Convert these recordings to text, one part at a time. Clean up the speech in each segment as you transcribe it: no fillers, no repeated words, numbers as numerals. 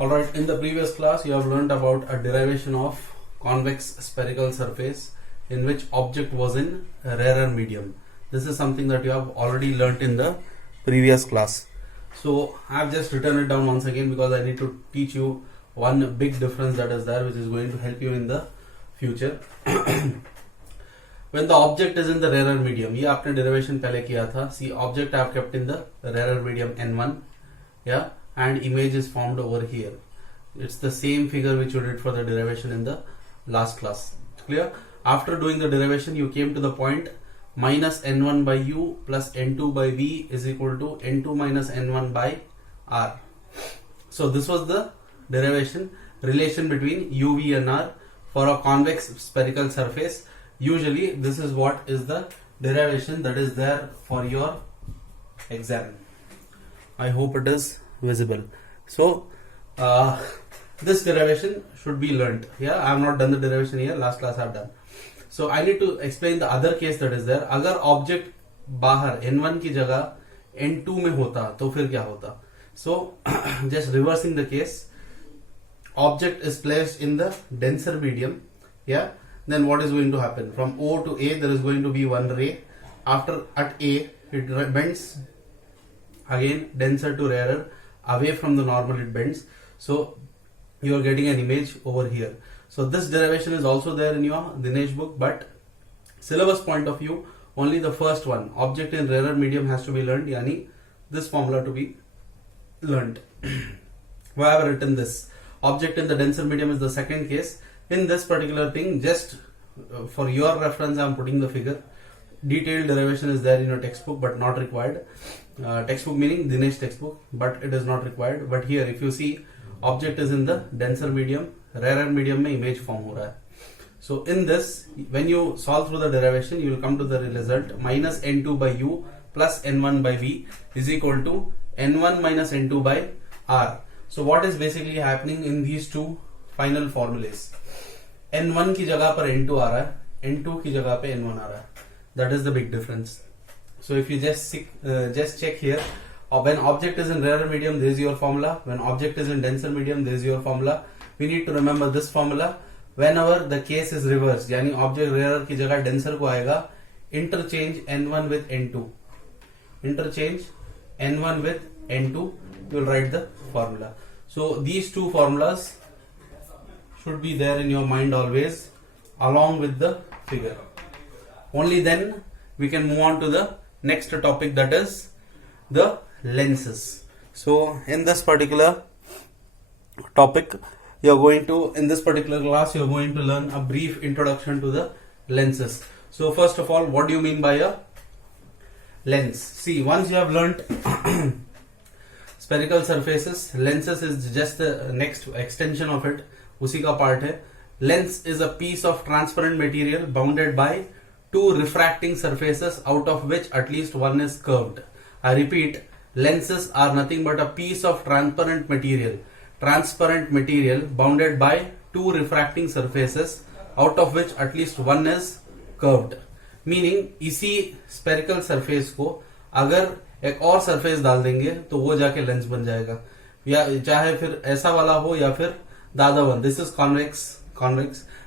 Alright, in the previous class you have learnt about a derivation of convex spherical surface in which object was in a rarer medium. This is something that you have already learnt in the previous class. So I have just written it down once again because I need to teach you one big difference that is there, which is going to help you in the future. When the object is in the rarer medium, ये आपने derivation पहले किया था. See, object I have kept in the rarer medium N1, yeah, and image is formed over here. It's the same figure which you did for the derivation in the last class. Clear? After doing the derivation, you came to the point minus N1 by U plus N2 by V is equal to N2 minus N1 by R. So this was the derivation relation between UV and R for a convex spherical surface. Usually this is what is the derivation that is there for your exam. I hope it is visible. So this derivation should be learnt. Yeah, I have not done the derivation here. Last class I have done. So I need to explain the other case that is there. अगर object बाहर N1 की जगह N2 में होता तो फिर क्या होता? So just reversing the case, object is placed in the denser medium. Yeah. Then what is going to happen? From O to A there is going to be one ray. After at A it bends again denser to rarer, away from the normal it bends. So you are getting an image over here. So this derivation is also there in your Dinesh book, but syllabus point of view only the first one, object in rarer medium, has to be learned. Yani this formula to be learned. Why have I written this? Object in the denser medium is the second case. In this particular thing, just for your reference I am putting the figure. Detailed derivation is there in your textbook but not required. Textbook meaning Dinesh textbook, but it is not required. But here if you see, object is in the denser medium, rarer medium में image form हो रहा है. So in this, when you solve through the derivation, you will come to the result minus N2 by U plus N1 by V is equal to N1 minus N2 by R. So what is basically happening in these two final formulas? N1 की जगह पर N2 आ रहा है, N2 की जगह पे N1 आ रहा है. That is the big difference. So if you just check here, when object is in rarer medium, there is your formula. When object is in denser medium, there is your formula. We need to remember this formula. Whenever the case is reversed, यानी object rarer की जगह denser को आएगा, interchange N1 with N2. Interchange N1 with N2. You will write the formula. So these two formulas should be there in your mind always, along with the figure. Only then we can move on to the next topic, that is the lenses. So in this particular topic, in this particular class you are going to learn a brief introduction to the lenses. So first of all, what do you mean by a lens? See, once you have learnt spherical surfaces, lenses is just the next extension of it. उसी का part है. Lens is a piece of transparent material bounded by two refracting surfaces, out of which at least one is curved. I repeat, lenses are nothing but a piece of transparent material bounded by two refracting surfaces, out of which at least one is curved. Meaning इसी spherical surface को अगर एक और surface डाल देंगे तो वो जाके lens बन जाएगा, या चाहे फिर ऐसा वाला हो या फिर the other one. This is convex,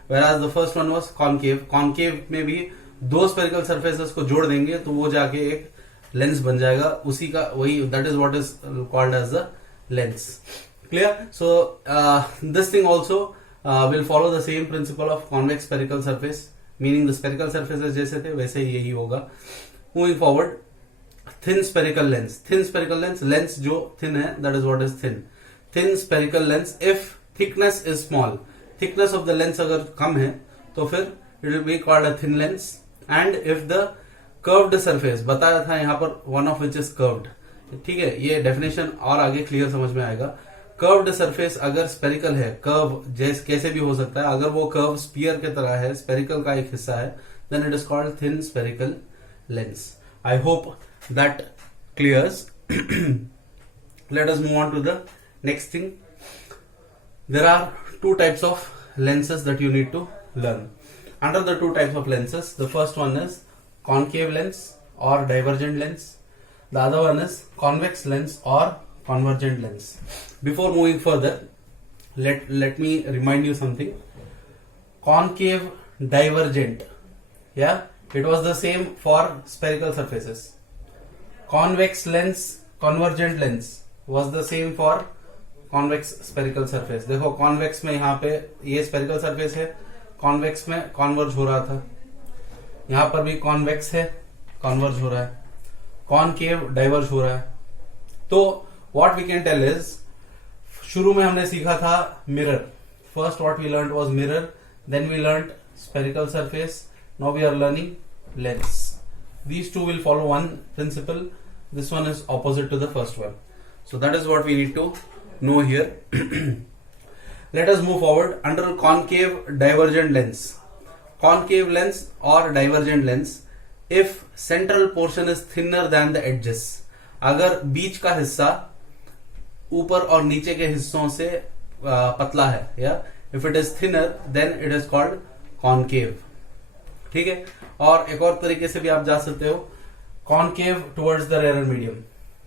whereas the first one was concave. Concave में भी दो spherical surfaces को जोड़ देंगे तो वो जाके एक lens बन जाएगा. उसी का वही, that is what is called as the lens. Clear? So this thing also will follow the same principle of convex spherical surface, meaning the spherical surfaces जैसे थे वैसे ही यही होगा. Moving forward, thin spherical lens. Thin spherical lens जो thin है, that is what is thin. Thin spherical lens, if thickness is small, thickness of the lens अगर कम है तो फिर it will be called a thin lens. And if the curved surface, बताया था यहाँ पर one of which is curved, ठीक है, ये definition और आगे clear समझ में आएगा. Curved surface अगर spherical है, curve जैसे कैसे भी हो सकता है, अगर वो curve sphere के तरह है, spherical का एक हिस्सा है, then it is called thin spherical lens. I hope that clears. Let us move on to the next thing. There are two types of lenses that you need to learn. Under the two types of lenses, the first one is concave lens or divergent lens. The other one is convex lens or convergent lens. Before moving further, let me remind you something. Concave, divergent, yeah, it was the same for spherical surfaces. Convex lens, convergent lens was the same for convex spherical surface. देखो convex में यहाँ पे ये spherical surface है, convex में converge हो रहा था, यहाँ पर भी कॉन्वेक्स है, कॉन्वर्ज हो रहा है, कॉनकेव डाइवर्ज हो रहा है. तो what we can tell is, शुरू में हमने सीखा था mirror. First what we learn was mirror, then we learn spherical surface, now we are learning lens. These two will follow one principle. This one is opposite to the first one. So that is what we need to know here. Let us move forward under concave divergent lens. Concave lens or divergent lens, if central portion is thinner than the edges, अगर बीच का हिस्सा ऊपर और नीचे के हिस्सों से पतला है, या if it is thinner then it is called concave. ठीक है. और एक और तरीके से भी आप जा सकते हो, concave towards the rare medium.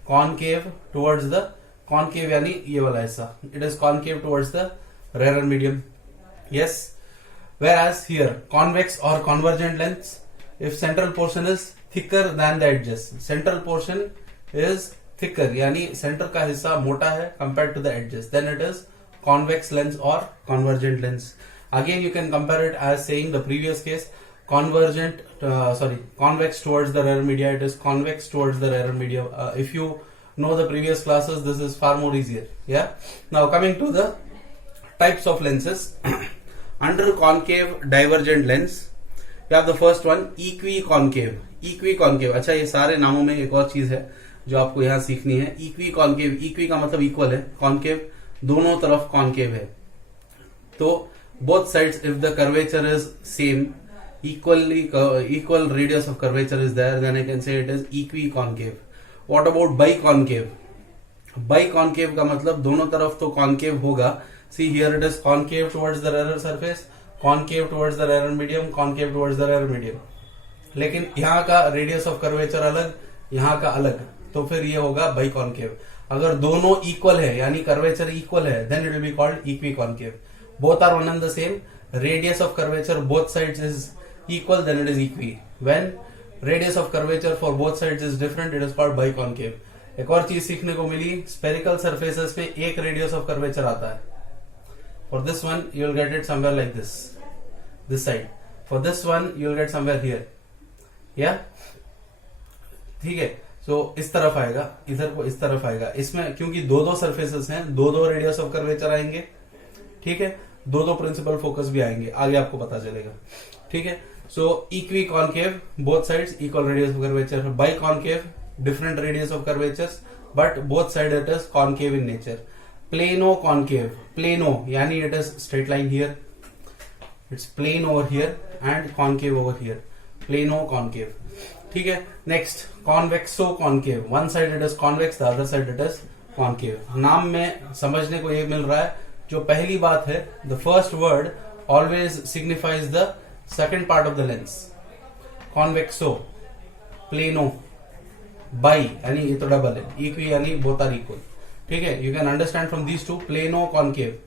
Concave towards the, concave यानी ये वाला हिस्सा, it is concave towards the rare medium. Yes. whereas here convex or convergent lens, if central portion is thicker than the edges, central portion is thicker यानी centre का हिस्सा मोटा है compared to the edges, then it is convex lens or convergent lens. Again you can compare it as saying the previous case, convergent convex towards the rear media, it is convex towards the rear media. If you know the previous classes, this is far more easier. Yeah. Now coming to the types of lenses. Under concave divergent lens you have the first one, equiconcave. Equiconcave, अच्छा ये सारे नामों में एक और चीज है जो आपको यहाँ सीखनी है. equiconcave, equi का मतलब इक्वल है, concave दोनों तरफ concave है. तो both sides if the curvature is same, equal radius of curvature is there, then I can say it is equiconcave. What about biconcave? Biconcave का मतलब दोनों तरफ तो concave होगा. See here it is concave towards the rear surface, concave towards the rear medium, concave towards the rear medium. लेकिन यहाँ का radius of curvature अलग, यहाँ का अलग, तो फिर ये होगा biconcave. अगर दोनों equal है यानी curvature equal है, then it will be called equiconcave. Both are one and the same. Radius of curvature both sides is equal, then it is equi. When radius of curvature for both sides is different, it is called biconcave. एक और चीज सीखने को मिली, spherical surfaces में एक radius of curvature आता है. For this one you will get it somewhere like this side. For this one you will get somewhere here. Yeah, ठीक है. So इस तरफ आएगा, इधर को इस तरफ आएगा. इसमें क्योंकि दो surfaces हैं, दो radius of curvature आएंगे. ठीक है, दो प्रिंसिपल फोकस भी आएंगे, आगे आपको पता चलेगा. ठीक है. सो equiconcave, both sides equal radius of curvature. Biconcave, different radius of curvatures, but both sides it is concave in nature. Plano-concave, plano यानी it is straight line here, it's plane over here and concave over here. Plano-concave. ठीक है. Next, convexo-concave. One side it is convex, the other side it is concave. नाम में समझने को ये मिल रहा है. जो पहली बात है, the first word always signifies the second part of the lens. Convexo, plano, bi यानी ये तो डबल है, equi यानी both are equal. ठीक है. You can understand from these two, plano concave,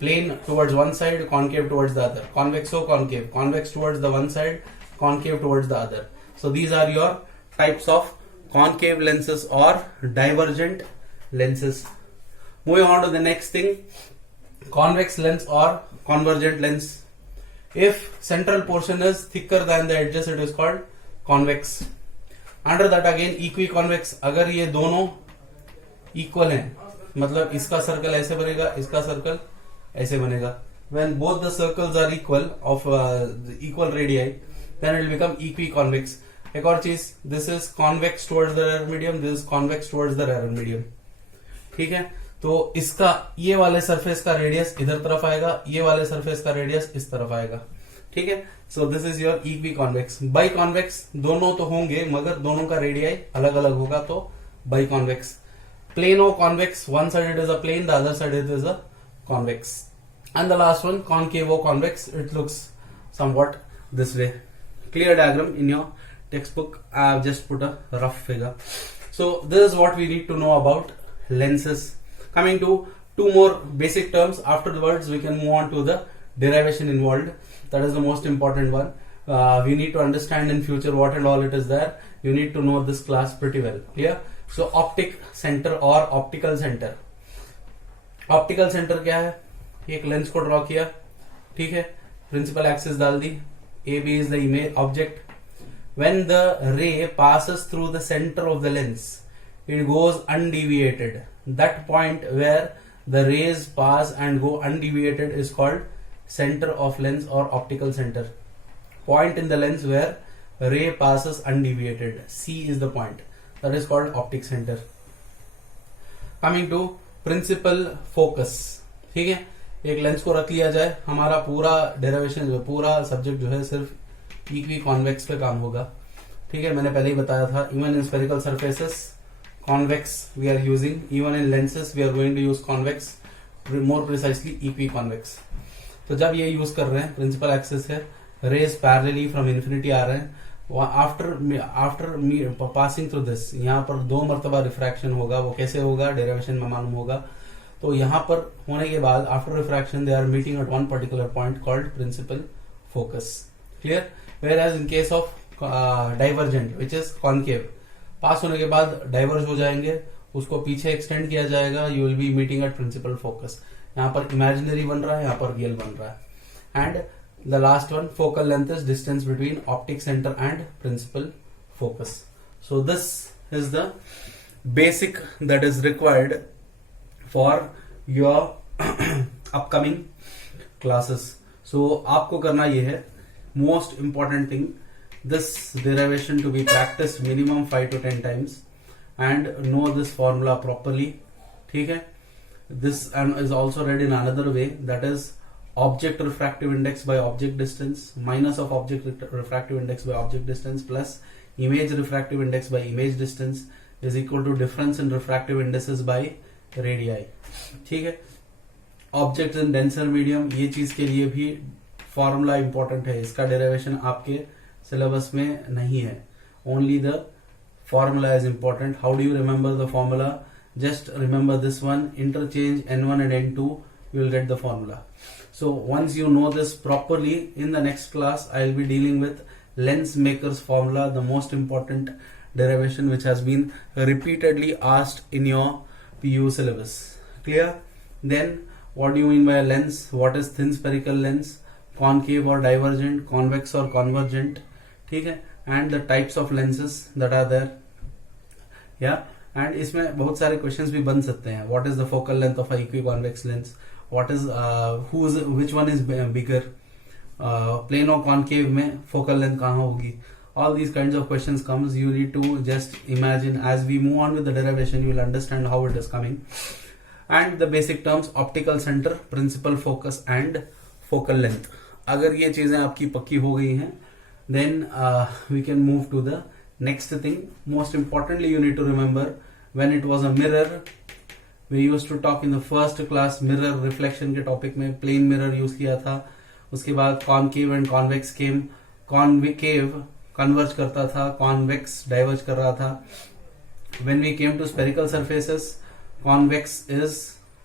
plane towards one side, concave towards the other. Convexo concave, convex towards the one side, concave towards the other. So these are your types of concave lenses or divergent lenses. Moving on to the next thing, convex lens or convergent lens. If central portion is thicker than the edges, it is called convex. Under that again equiconvex, अगर ये दोनों equal हैं, मतलब इसका circle ऐसे बनेगा, इसका circle ऐसे बनेगा. When both the circles are equal of equal radii, then it will become equiconvex. एक और चीज, this is convex towards the rear medium, this is convex towards the rear medium. ठीक है. तो इसका ये वाले सरफेस का रेडियस इधर तरफ आएगा, ये वाले सरफेस का रेडियस इस तरफ आएगा. ठीक है. So this is your equiconvex. Biconvex दोनों तो होंगे मगर दोनों का रेडियाई अलग अलग होगा, तो biconvex. Plano convex, one side it is a plane, the other side it is a convex. And the last one concavo convex, it looks somewhat this way. Clear diagram in your textbook. I have just put a rough figure. So this is what we need to know about lenses. Coming to two more basic terms. Afterwards, we can move on to the derivation involved. That is the most important one. We need to understand in future what and all it is there. You need to know this class pretty well. Clear? So optic center or optical center. Optical centre क्या है? एक lens को draw किया, ठीक है, principal axis डाल दी, A B is the image object. When the ray passes through the center of the lens, it goes undeviated. That point where the rays pass and go undeviated is called center of lens or optical center. Point in the lens where ray passes undeviated, C is the point, that is called optic center. Coming to principal focus, ठीक है, एक lens को रख लिया जाए, हमारा पूरा derivation जो पूरा सब्जेक्ट जो है सिर्फ इक्वी कॉन्वेक्स पे काम होगा, ठीक है. मैंने पहले ही बताया था, even in spherical surfaces convex we are using, even in lenses we are going to use convex, more precisely equiconvex. तो जब ये यूज कर रहे हैं, प्रिंसिपल एक्सिस है, रेज पैरेलली फ्रॉम इन्फिनिटी आ रहे हैं, आफ्टर पासिंग थ्रू दिस, यहाँ पर 2 मरतबा रिफ्रैक्शन होगा. वो कैसे होगा, डेरिवेशन में मालूम होगा. तो यहाँ पर होने के बाद after refraction they are meeting at one particular point called principal focus. Clear? Whereas in case of divergent which is concave, pass होने के बाद डाइवर्ज हो जाएंगे, उसको पीछे एक्सटेंड किया जाएगा, you will be meeting at principal focus. यहाँ पर इमेजिनरी बन रहा है, यहाँ पर रियल बन रहा है. And the last one, focal length is distance between optic center and principal focus. So this is the basic that is required for your upcoming classes. So आपको करना ये है, most important thing, this derivation to be practiced minimum 5 to 10 times and know this formula properly. ठीक है? This and is also read in another way, that is object refractive index by object distance minus of object refractive index by object distance plus image refractive index by image distance is equal to difference in refractive indices by radii. ठीक है? Object in denser medium, ये चीज के लिए भी formula important है. इसका derivation आपके सिलेबस में नहीं है, only the formula is important. How do you remember the formula? Just remember this one, interchange n1 and n2, you will get the formula. So once you know this properly, in the next class I will be dealing with lens maker's formula, the most important derivation which has been repeatedly asked in your PU syllabus. Clear? Then what do you mean by a lens? What is thin spherical lens, concave or divergent, convex or convergent, ठीक है, and the types of lenses that are there. Yeah, and इसमें बहुत सारे questions भी बन सकते हैं. What is the focal length of a equiconvex lens? What is which one is bigger, plane or concave में focal length कहाँ होगी? All these kinds of questions comes. You need to just imagine. As we move on with the derivation, you will understand how it is coming. And the basic terms: optical center, principal focus, and focal length. अगर ये चीजें आपकी पक्की हो गई हैं, then we can move to the next thing. Most importantly, you need to remember, when it was a mirror, we used to talk in the first class mirror reflection के topic में प्लेन मिरर यूज किया था. उसके बाद concave and convex came. Concave converge करता था, convex diverge कर रहा था. When we came to spherical surfaces, convex is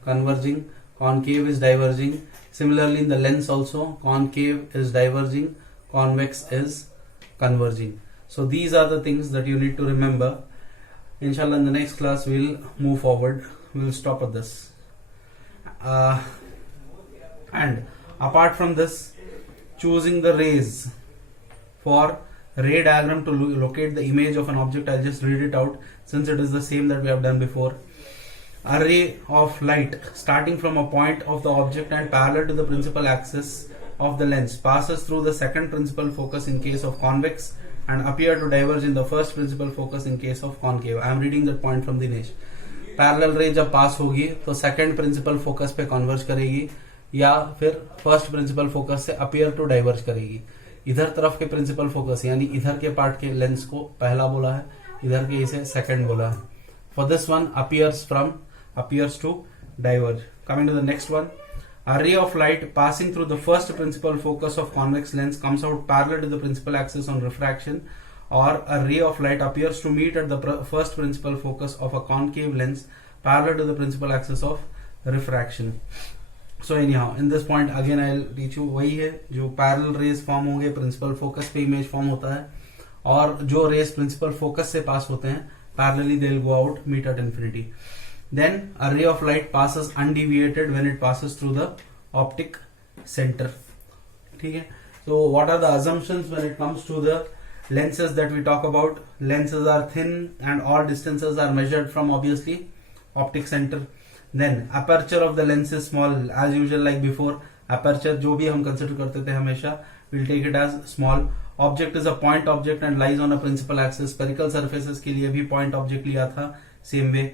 converging, concave is diverging. Similarly in the lens also, concave is diverging, convex is converging. So these are the things that you need to remember. Inshallah in the next class we will move forward. We will stop at this. And apart from this, choosing the rays for ray diagram to locate the image of an object, I'll just read it out since it is the same that we have done before. A ray of light starting from a point of the object and parallel to the principal axis of the lens passes through the second principal focus in case of convex and appear to diverge in the first principal focus in case of concave. I am reading that point from Dinesh. Parallel रे जब पास होगी तो second principal focus पे converge करेगी या फिर first principle focus से appear to diverge करेगी. इधर तरफ के प्रिंसिपल फोकस यानी इधर के पार्ट के लेंस को पहला बोला है, इधर के इसे सेकंड बोला है. For this one appears to diverge. Coming to the next one, a ray of light passing through the first principal focus of convex lens comes out parallel to the principal axis on refraction, or a ray of light appears to meet at the first principal focus of a concave lens parallel to the principal axis of refraction. So anyhow, in this point again I'll teach you वही है जो parallel raise form होंगे principal focus पे image form होता है, और जो raise principal focus से पास होते हैं parallelly they will go out meet at infinity. Then a ray of light passes undeviated when it passes through the optic center. ठीक है. So what are the assumptions when it comes to the lenses that we talk about? Lenses are thin and all distances are measured from obviously optic center. Then aperture of the lens is small as usual like before. Aperture जो भी हम consider करते थे हमेशा we'll take it as small. Object is a point object and lies on a principal axis. Spherical surfaces के लिए भी point object लिया था same way.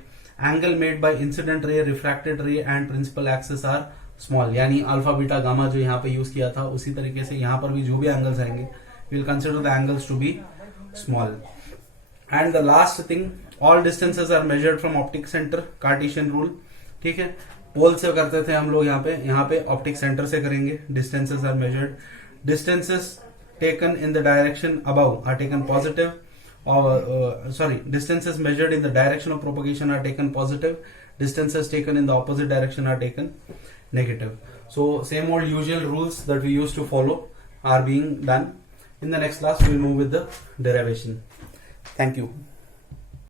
Angle made by incident ray, refracted ray and principal axis are small. यानी alpha beta gamma जो यहाँ पे use किया था उसी तरीके से यहाँ पर भी जो भी एंगल्स आएंगे we'll consider the angles to be small. And the last thing, all distances are measured from optic center. Cartesian rule. ठीक है. पोल से करते थे हम लोग, यहाँ पे ऑप्टिक सेंटर से करेंगे. Distances are measured. Distances taken in the direction above are taken positive, और distances measured in the direction of propagation are taken positive. Distances taken in the opposite direction are taken negative. So same old usual rules that we used to follow are being done. In the next class we will move with the derivation. Thank you.